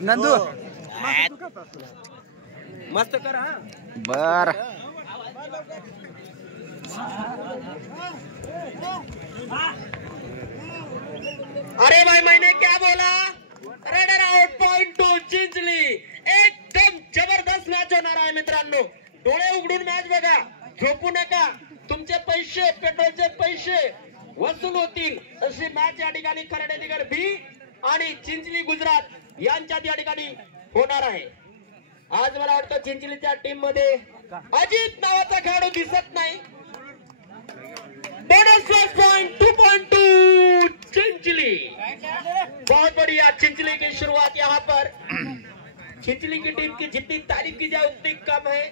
नंदू मस्त कर हा बर अरे भाई मैंने क्या बोला raider out point two Chinchli एकदम जबरदस्त मॅच होणार आहे मित्रांनो डोळे उघडून मॅच बघा झोपू नका तुमचे पैसे पेट्रोलचे पैसे वसूल होतील अशी मॅच या ठिकाणी खरडेदिगर बी आणि चिंचली गुजरात यांच्यात या ठिकाणी होणार आहे आज मला वाटतं चिंचलीच्या टीम मध्ये अजित नावाचा खेळाडू दिसत नाही बोनस पॉइंट 2.2 चिंचली बहुत बढ़िया चिंचली की शुरुआत यहाँ पर चिंचली की टीम की जितनी तारीफ की जाए उतनी कम है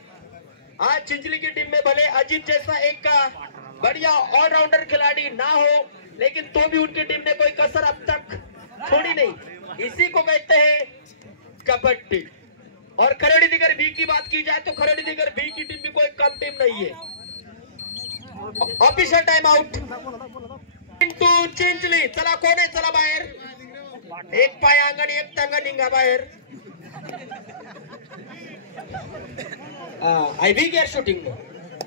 आज चिंचली की टीम में भले अजीत जैसा एक बढ़िया ऑलराउंडर खिलाड़ी ना हो लेकिन तो भी उनकी टीम ने कोई कसर अब तक छोड़ी नहीं इसी को कहते हैं कबड्डी और खरड़ीदिगर बी की बात की जाए तो खरड़ीदिगर बी की टीम भी कोई कम टीम नहीं है official time out to Chinchli चला कोण आहे चला बाहेर एक पाय अंगण एक टांग निघा बाहेर आय बी केअर शूटिंग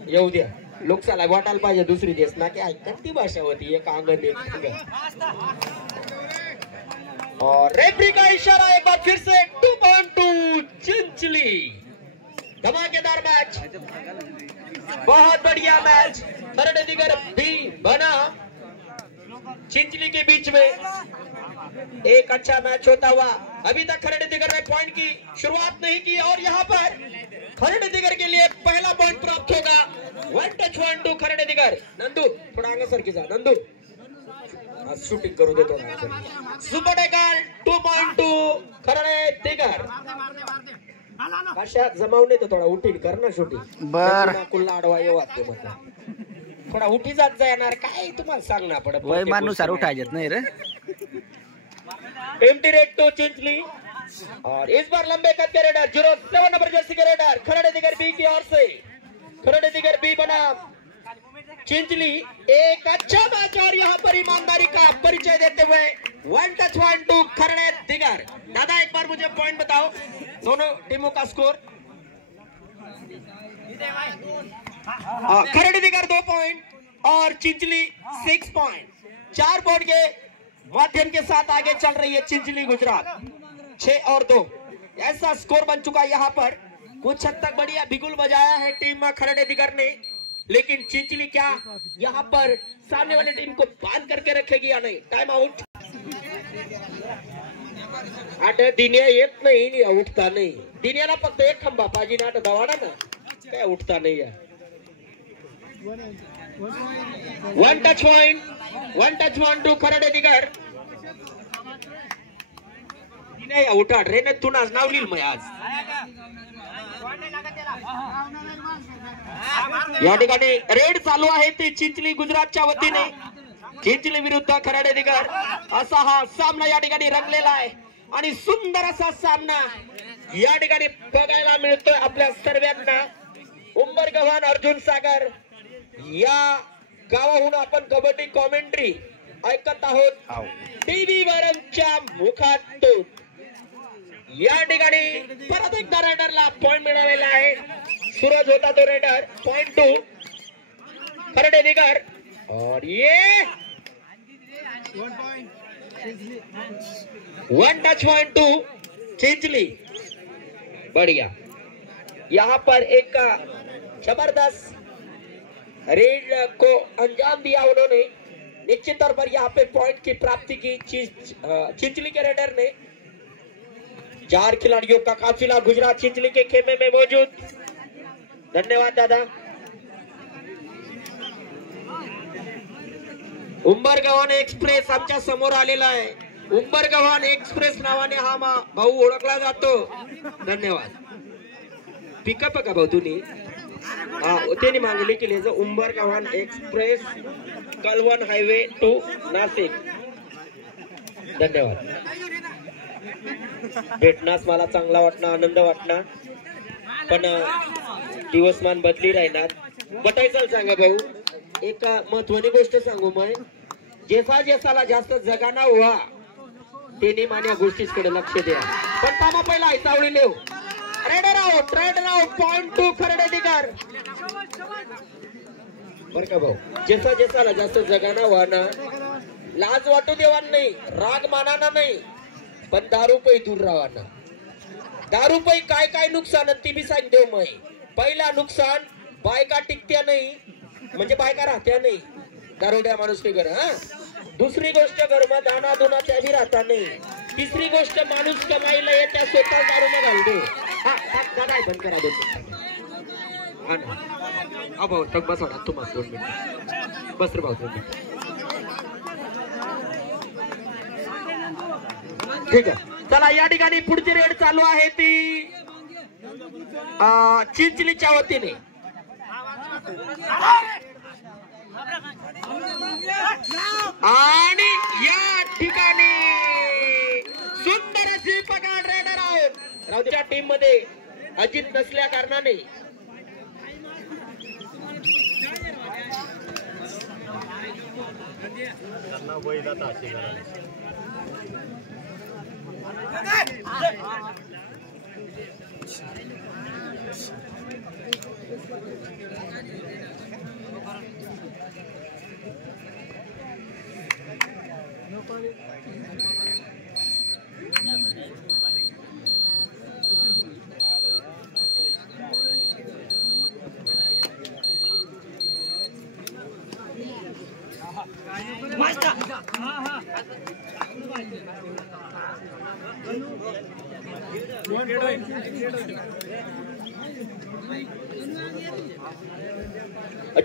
येऊ द्या लोक चला वाटायला पाहिजे दुसरी देश ना की ऐकत ती भाषा होती एक अंगण एक टांग और रेफरी का इशारा एक बार फिर से 2.2 चिंचली धमाकेदार मैच बहुत बढ़िया मैच खरड़ीदिगर बी बना चिंचली के बीच में एक अच्छा मैच होता हुआ अभी तक खरड़ीदिगर ने पॉइंट की शुरुआत नहीं की और यहाँ पर खरड़ीदिगर के लिए पहला पॉइंट प्राप्त होगा 1 टच 1 2 खरड़ीदिगर नंदू थोड़ा आगे सर की जा नंदू शूटिंग करू देतो सुपर टेकल 2.2 खरड़ीदिगर भाषा जमावणे तो थोड़ा उठी कर ना शूटिंग बर कुल्ला आडवा येऊ आपले मतलब थोड़ा उठी जात जाणार काय तुम्हाला सांगना पडत वय मानुसार उठायत नाही रे एम्प्टी रेड टू चिंचली और इस बार लंबे कद के रेडर 07 नंबर जर्सी के रेडर खरड़ीदिगर बी की ओर से खरड़ीदिगर बी बना चिंचली एक अच्छा मैच और यहाँ पर ईमानदारी का परिचय देते हुए 1 टच 1 2 खरड़ीदिगर दादा एक बार मुझे पॉइंट बताओ दोनों टीमों का स्कोर खरड़ीदिगर 2 पॉइंट और चिंचली 6 पॉइंट 4 पॉइंट के माध्यम के साथ आगे चल रही है चिंचली गुजरात 6 और 2 ऐसा स्कोर बन चुका है यहाँ पर कुछ हद तक बढ़िया बिगुल बजाया है टीम खरड़ीदिगर ने लेकिन चिंचली क्या यहाँ पर सामने वाली टीम को बांध करके रखेगी या नहीं टाइम आउट आता दिन्या येत नाही उठता नाही दिन्याला फक्त एक खंबा पाहिजे ना दवाडा ना काय उठता नाही या 1 टच पॉइंट 1 टच 1 2 खरड़ीदिगर दिन्या उठा रे ने तू नाच नाव लिहिल मग आज या ठिकाणी रेड चालू आहे ते चिंचली गुजरातच्या वतीने चिंचली विरुद्ध खरड़ीदिगर असा हा सामना या ठिकाणी रंगलेला आहे आणि सुंदर असा सामना या ठिकाणी बघायला मिळतोय आपल्या सर्वांना उंबरगव्हाण अर्जुन सागर या गावाहून आपण कबड्डी कॉमेंट्री ऐकत आहोत टीव्ही वरच्या मुखातून या ठिकाणी परत एकदा रेडरला पॉइंट मिळालेला आहे सूरज होता तो रेडर पॉइंट 2 खरड़ीदिगर और ये 1 टच 1 2 चिंचली बढ़िया यहाँ पर एक जबरदस्त रेड को अंजाम दिया उन्होंने निश्चित तौर पर यहाँ पे पॉइंट की प्राप्ति की चिंचली के रेडर ने 4 खिलाड़ियों का काफिला गुजरात चिंचली के खेमे में मौजूद धन्यवाद दादा उंबरगव्हाण एक्सप्रेस आमच्या समोर आलेला आहे उंबरगव्हाण एक्सप्रेस नावाने हा भाऊ ओळखला जातो धन्यवाद पिकअप का भाऊ तुम्ही त्यांनी मागणी केली उंबरगव्हाण एक्सप्रेस कलवण हायवे टू नाशिक धन्यवाद भेटण्यास मला चांगला वाटणार आनंद वाटणार पण दिवसमान बदली राहणार बतायचं सांगा भाऊ एक महत्वाची गोष्ट सांगू मैं जैसा जैसाला जास्त जगाना हुआ ते नेमान्या गोष्टीकडे लक्ष द्या. पण थांबा पहिला आहे सावळी लेव. Raider out point two Kharadekar. बर का भाऊ, जसा जसा जास्त जगाना वाना, लाज वाटू देवा नाही, राग मानाना नाही, पण दारू पै दूर राहाना. दारू पै काय काय नुकसान ती बी सांग देव मै. पहिला नुकसान बायका टिकत्या नाही, म्हणजे बायका राहत्या नाही दारुड्या माणूस के घर. हा, दुसरी गोष्ट घरमा दाना दुना त्या बी राहता नाही. तिसरी गोष्ट माणूस कमाईला येत्या स्वतः दारू न घालतो. हा दादा बंद करा दोन. हा ना भाऊ तक बस होणार तुम्हाला 2 मिनिट बस रे भाऊ 2 मिनिट. ठीक आहे, चला या ठिकाणी पुढची रेड चालू आहे ती चिंचलीच्या वतीने. आणि या ठिकाणी सुंदर अशी पकड रेडर आउट. राऊच्या टीम मध्ये अजित नसल्या कारणाने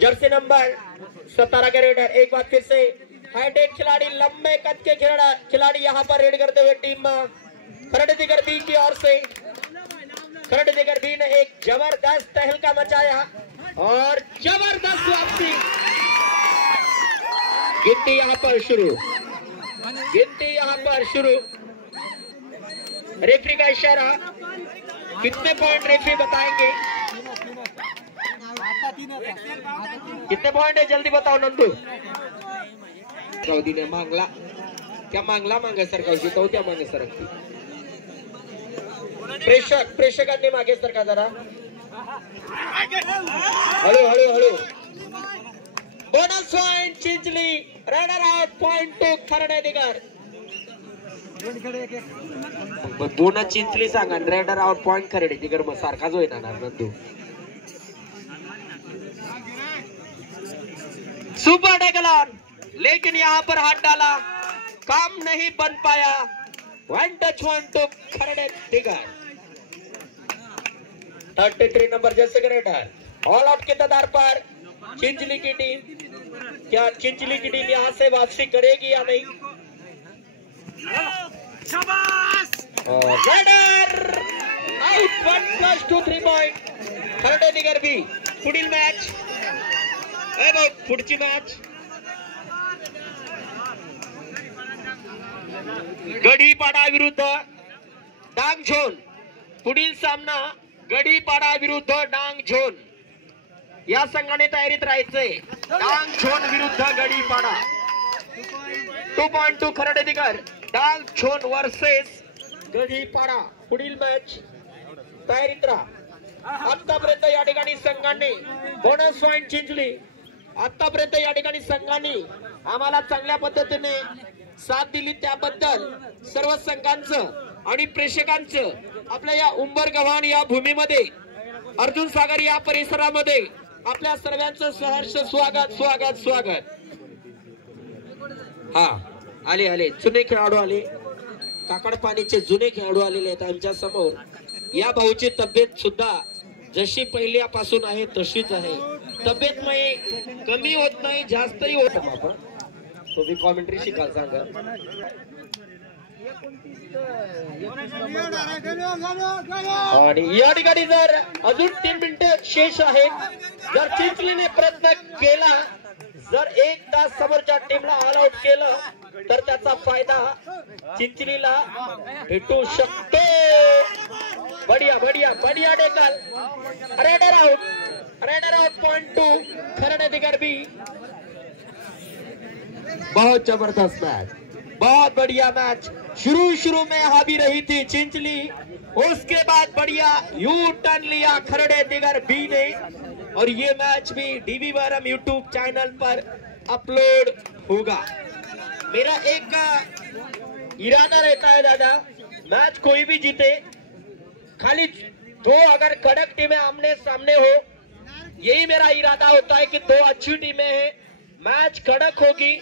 जर्सी नंबर 17 के रेडर. एक बार फिर से हाईटेक खिलाड़ी, लंबे कद के खिलाड़ी यहाँ पर रेड करते हुए टीम खरड़ेकर बी की ओर से. खरड़ेकर बी ने एक जबरदस्त तहलका मचाया और जबरदस्त वापसी. गिनती यहाँ पर शुरू. रेफरी का इशारा. कितने पॉइंट रेफरी बताएंगे? कितने पॉइंट है जल्दी बताओ नंदू. सऊदी ने मांगला क्या मांगा सरकार तो त्या मागे सरकती. प्रेक्षकांनी मागे सरका जरा. हळू. Bonus point Chinchali. Runner out point two Kharadekar. Bonus Chinchali सांगा, रेडर आउट पॉइंट खरडेकर मग सारखाच होईना नंदू. सुपर डेकलॉन, लेकिन यहाँ पर हाथ डाला, काम नहीं बन पाया. 1 टच 1 टू खरडेकर. 33 नंबर जैसे रेडर. ऑल आउट के आधार पर चिंचली की टीम, क्या चिंचली की टीम यहाँ से वापसी करेगी या नहीं? Raider out. 1+2 3 point Kharadekar B. पुढील मॅच पुढची मॅच गडीपाडा विरुद्ध डांग झोन. पुढील सामना गडीपाडा विरुद्ध डांग झोन. या संघाने तयारीत राहायचंय. डांग झोन विरुद्ध गडीपाडा. 2.2 खरडेकर. डांग झोन वर्सेस गडीपाडा. पुढील मॅच तयारीत राहा. आतापर्यंत या ठिकाणी संघाने बोनस पॉइंट चिंचली. आतापर्यंत या ठिकाणी संघाने आम्हाला चांगल्या पद्धतीने साथ दिली, त्याबद्दल सर्व संघांचं आणि प्रेक्षकांचं आपल्या या उंबरगव्हाण या भूमीमध्ये, अर्जुन सागर या परिसरामध्ये आपल्या सर्वांचं सहर्ष स्वागत. हा आले जुने खेळाडू आले. काकडपाणीचे जुने खेळाडू आलेले आहेत आमच्या समोर. या भाऊची तब्येत सुद्धा जशी पहिल्यापासून आहे तशीच आहे. तब्येत कमी होत नाही, जास्तही होत नाही. तुम्ही कॉमेंट्री शिकाल सांगा. आणि या ठिकाणी जर अजून 3 मिनिटं शेष आहेत, जर चिंचलीने प्रयत्न केला, जर एकदा समोरच्या टीमला ऑल आउट केलं तर त्याचा फायदा चिंचलीला भेटू शकतो. बढ़िया डेकल. Raider out point 2 Kharadekar B. बहुत जबरदस्त मैच, बहुत बढ़िया मैच शुरू में हावी रही थी चिंचली, उसके बाद बढ़िया यू टर्न लिया खरड़े दिगर बी ने, और ये मैच भी डीवी वरम यूट्यूब चैनल पर अपलोड होगा। मेरा एक इरादा रहता है दादा, मैच कोई भी जीते, खाली दो अगर कड़क टीमें आमने सामने हो, यही मेरा इरादा होता है कि दो अच्छी टीमें हैं, मैच कड़क होगी,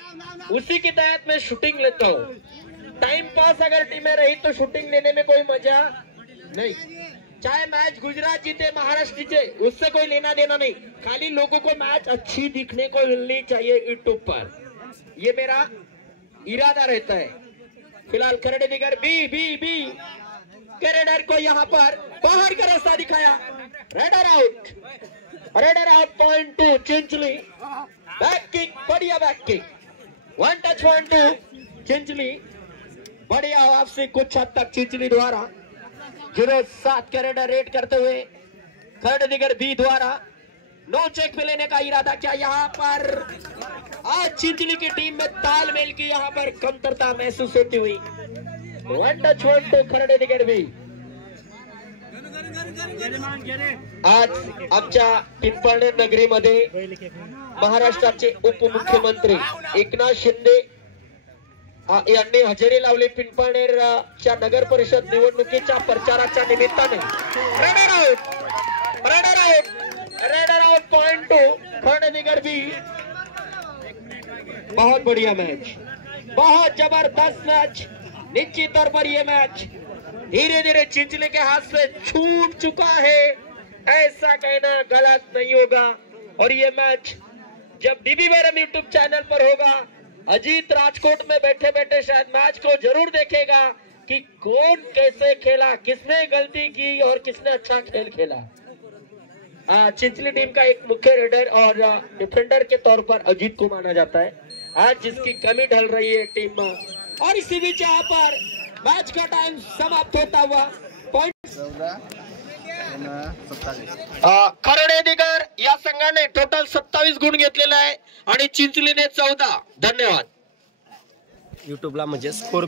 उसी की तहत मैं शूटिंग लेता हूँ। टाइम पास अगर टीमें रही तो शूटिंग लेने में कोई मजा नहीं। चाहे मैच गुजरात जीते महाराष्ट्र जीते, उससे कोई लेना देना नहीं, खाली लोगों को मैच अच्छी दिखने को मिलनी चाहिए यूट्यूब पर, ये मेरा इरादा रहता है। फिलहाल Kharadekar B B B raider को यहाँ पर बाहर का रास्ता दिखाया, raider out, raider out. Point two Chinchali, back kick, बढ़िया बैक किक, 1 टच 1 2 चिंचली, बढ़िया वापसी कुछ हद तक चिंचली द्वारा 07 का रेडर रेड करते हुए खरड़े दिगर बी द्वारा नो चेक पे लेने का इरादा किया। यहाँ पर आज चिंचली की टीम में तालमेल की यहाँ पर कमतरता महसूस होती हुई 1 टच 1 2 खरड़े दिगर बी। आज आमच्या पिंपळनेर नगरीमध्ये महाराष्ट्राचे उपमुख्यमंत्री एकनाथ शिंदे यांनी हजेरी लावली पिंपळनेरच्या नगर परिषद निवडणुकीच्या प्रचाराच्या निमित्ताने। Raider out, raider out, raider out. Point two Kharadekar B. बहुत बढ़िया मैच, बहुत जबरदस्त मैच। निश्चित तौर पर यह मैच धीरे धीरे चिंचली के हाथ से छूट चुका है, ऐसा कहना गलत नहीं होगा। और ये मैच जब डीबी वरम यूट्यूब चैनल पर होगा, अजीत राजकोट में बैठे बैठे शायद मैच को जरूर देखेगा कि कौन कैसे खेला, किसने गलती की और किसने अच्छा खेल खेला। चिंचली टीम का एक मुख्य रेडर और डिफेंडर के तौर पर अजीत को माना जाता है, आज जिसकी कमी ढल रही है टीम में। और इसी बीच यहाँ पर मैच का टाइम समाप्त होता हुआ खरड़े दिगर या संघाने टोटल 27 गुण घेतलेला आहे आणि चिंचलीने 14। धन्यवाद। युट्यूबला म्हणजे स्कोर